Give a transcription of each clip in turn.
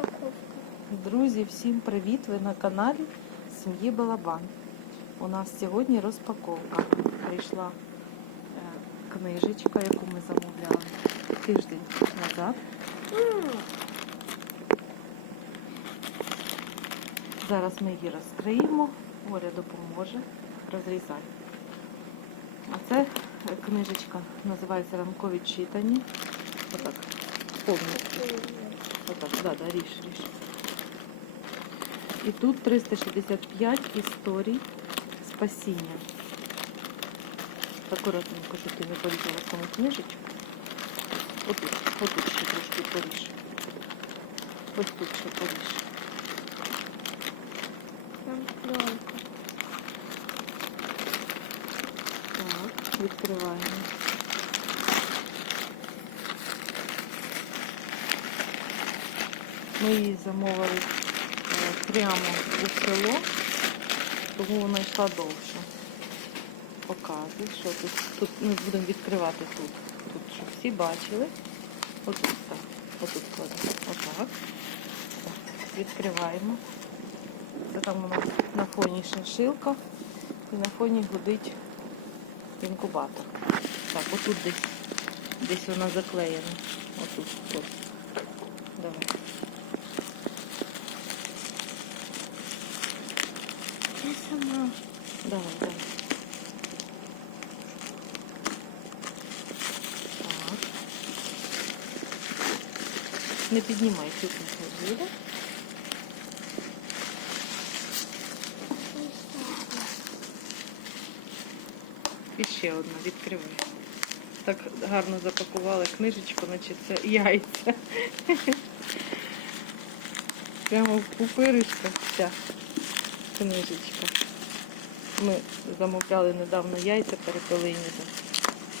Розпаковка. Друзі, всім привіт! Ви на каналі Сім'ї Балабан. У нас сьогодні розпаковка. Прийшла е, книжечка, яку ми замовляли тиждень назад. Зараз ми її розкриємо. Оля допоможе. Розрізай. А це книжечка називається Ранкові читання. Отак. Повністю. Отак, да, да, ріж, ріж. І тут 365 історій спасіння. Акуратненько, щоб ти не порізала саму книжечку. Отут, отут ще трошки поріж. Ось тут ще поріж. Там пленка. Так, відкриваємо. Ми її замовили е, прямо у село, тому вона йшла довше. Показуй, що тут. Тут ми будемо відкривати тут. Тут, щоб всі бачили. Отут так. Отут кладемо. Отак. Відкриваємо. Це там у нас на фоні шиншилка і на фоні гудить інкубатор. Так, отут десь десь вона заклеєна. Отут просто. Давай. Сама. Давай, давай. Не піднімай, тут не буде. І ще одна, відкривай. Так гарно запакували книжечку, наче це яйця. Прямо в пупиришках ця книжечка. Ми замовляли недавно яйця перепелині.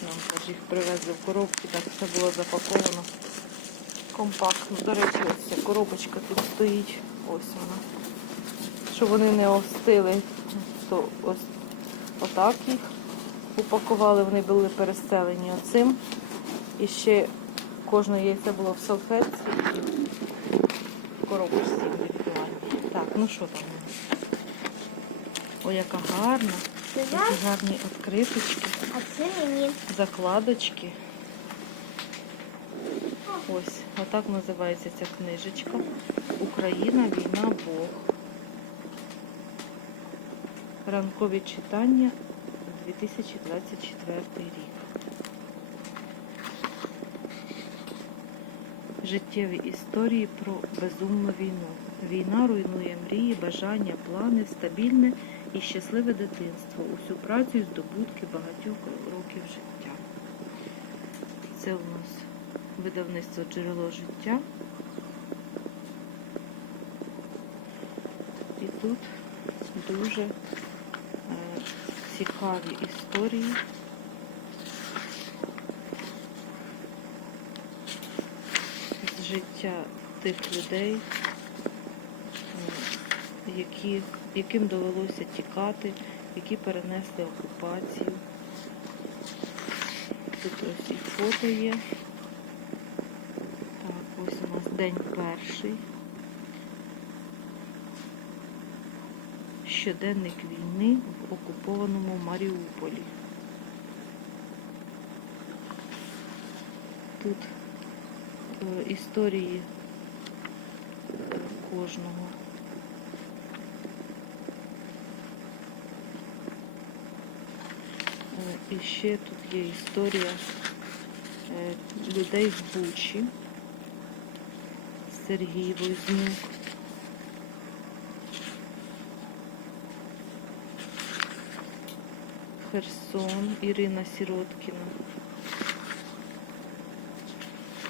Нам теж їх привезли в коробці, так все було запаковано компактно. До речі, ось ця коробочка тут стоїть. Ось вона. Щоб вони не остили, то ось отак їх упакували, вони були перестелені оцим. І ще кожне яйце було в салфетці і в коробочці. Так, ну що там? Ой, яка гарна. Які гарні відкриточки, А це мені. закладочки. Ось, отак називається ця книжечка. Україна, війна, Бог. Ранкові читання 2024 рік. Життєві історії про безумну війну. Війна руйнує мрії, бажання, плани, стабільне і щасливе дитинство, усю працю і здобутки багатьох років життя. Це у нас видавництво джерело життя. І тут дуже е, цікаві історії. З життя тих людей, які, яким довелося тікати, які перенесли окупацію. Тут ось і фото є. Так, ось у нас день перший. Щоденник війни в окупованому Маріуполі. Тут історії е, кожного. Е, І ще тут є історія е, людей з Бучі. Сергій Вознюк. Херсон, Ірина Сіроткіна.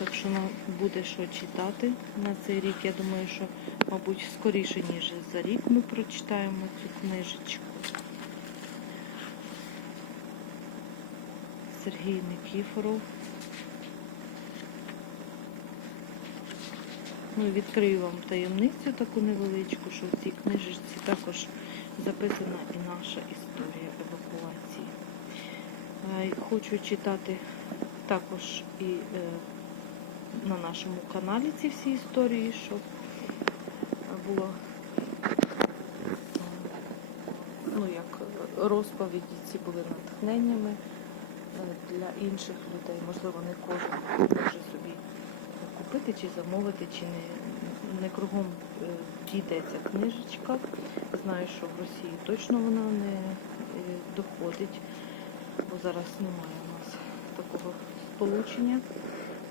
Так що нам буде що читати на цей рік. Я думаю, що, мабуть, скоріше, ніж за рік ми прочитаємо цю книжечку. Сергій Никіфоров. Ну, відкрию вам таємницю таку невеличку, що в цій книжечці також записана і наша історія евакуації. Е, Хочу читати також і е, на нашому каналі ці всі історії, щоб було ну, як розповіді ці були натхненнями е, для інших людей. Можливо, не кожен може собі купити чи замовити, чи не, не кругом е, дійде ця книжечка. Знаю, що в Росії точно вона не е, доходить, бо зараз немає у нас такого сполучення.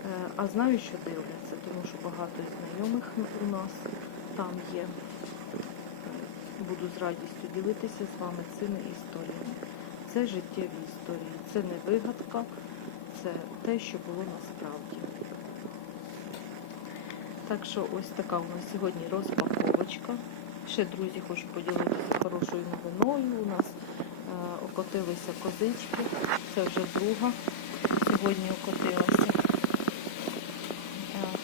Е, А знаю, що дивляться, тому що багато знайомих у нас там є. Е, Буду з радістю ділитися з вами цими історіями. Це життєві історії, це не вигадка, це те, що було насправді. Так що ось така у нас сьогодні розпаковочка. Ще, друзі, хочу поділитися хорошою новиною. У нас е, окотилися козички. Це вже друга. Сьогодні окотилася. Е,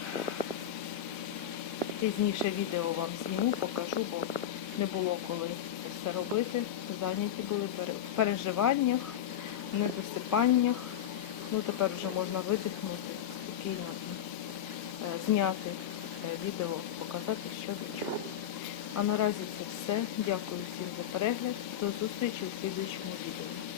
Пізніше відео вам зніму, покажу, бо не було коли це все робити. Зайняті були в переживаннях, недосипаннях. Ну тепер вже можна видихнути спокійно е, зняти е, відео, показати, що до чого. А наразі це все. Дякую всім за перегляд. До зустрічі у слідуючому відео.